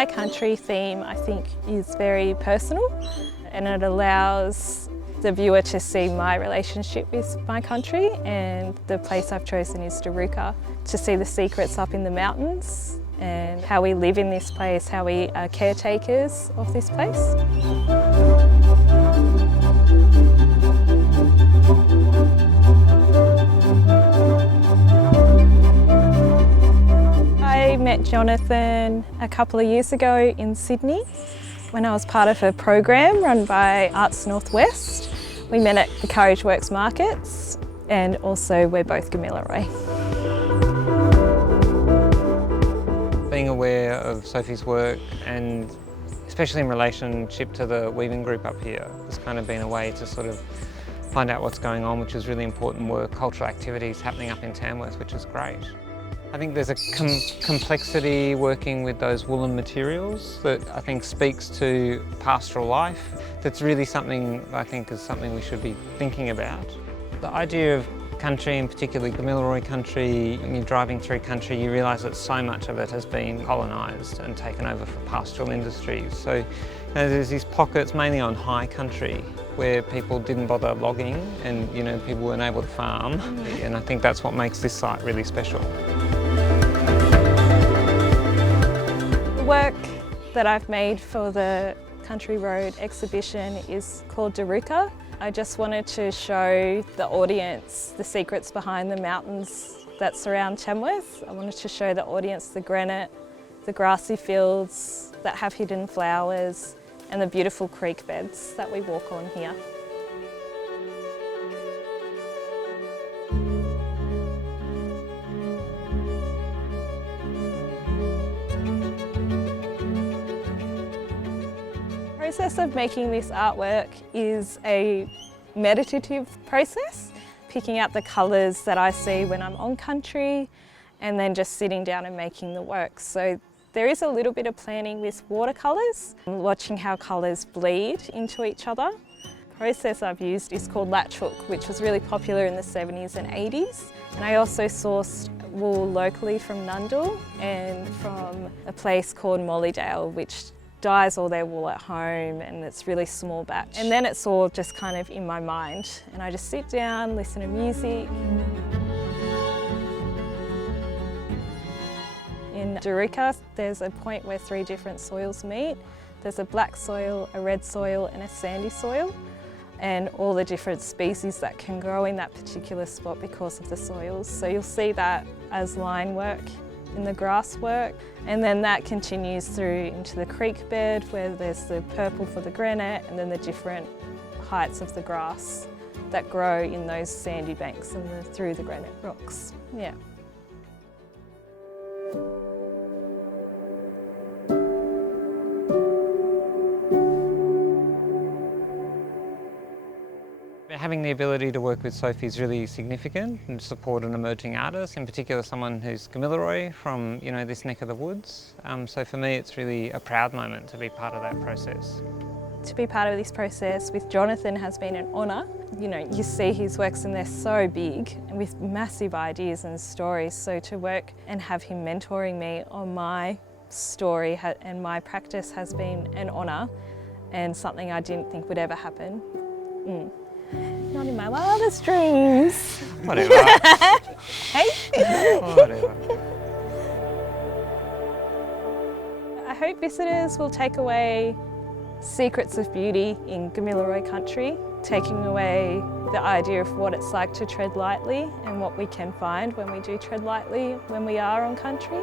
my country theme, I think, is very personal, and it allows the viewer to see my relationship with my country, and the place I've chosen is Daruka, to see the secrets up in the mountains and how we live in this place, how we are caretakers of this place. I met Jonathan a couple of years ago in Sydney when I was part of a program run by Arts Northwest. We met at the Courage Works markets, and also we're both Gamilaroi. Being aware of Sophie's work, and especially in relationship to the weaving group up here, has kind of been a way to sort of find out what's going on, which is really important work, cultural activities happening up in Tamworth, which is great. I think there's a complexity working with those woolen materials that I think speaks to pastoral life. That's really something I think is something we should be thinking about. The idea of country, and particularly Gamilaroi Country, when you're driving through country, you realise that so much of it has been colonised and taken over for pastoral industries. So there's these pockets, mainly on high country, where people didn't bother logging, and people weren't able to farm. And I think that's what makes this site really special. The work that I've made for the Country Road exhibition is called Daruka. I just wanted to show the audience the secrets behind the mountains that surround Tamworth. I wanted to show the audience the granite, the grassy fields that have hidden flowers, and the beautiful creek beds that we walk on here. The process of making this artwork is a meditative process, picking out the colours that I see when I'm on country, and then just sitting down and making the work. So there is a little bit of planning with watercolours, watching how colours bleed into each other. The process I've used is called latchhook, which was really popular in the 70s and 80s. And I also sourced wool locally from Nundle and from a place called Mollydale, which dyes all their wool at home, and it's really small batch. And then it's all just kind of in my mind, and I just sit down, listen to music. In Daruka, there's a point where 3 different soils meet. There's a black soil, a red soil, and a sandy soil, and all the different species that can grow in that particular spot because of the soils. So you'll see that as line work in the grass work, and then that continues through into the creek bed where there's the purple for the granite, and then the different heights of the grass that grow in those sandy banks and through the granite rocks. Yeah. Having the ability to work with Sophie is really significant, and support an emerging artist, in particular someone who's Gamilaroi from this neck of the woods. So for me it's really a proud moment to be part of that process. To be part of this process with Jonathan has been an honour. You see his works and they're so big and with massive ideas and stories, so to work and have him mentoring me on my story and my practice has been an honour, and something I didn't think would ever happen. Not in my wildest dreams. Whatever. Hey? Whatever. I hope visitors will take away secrets of beauty in Gamilaroi Country, taking away the idea of what it's like to tread lightly and what we can find when we do tread lightly when we are on country.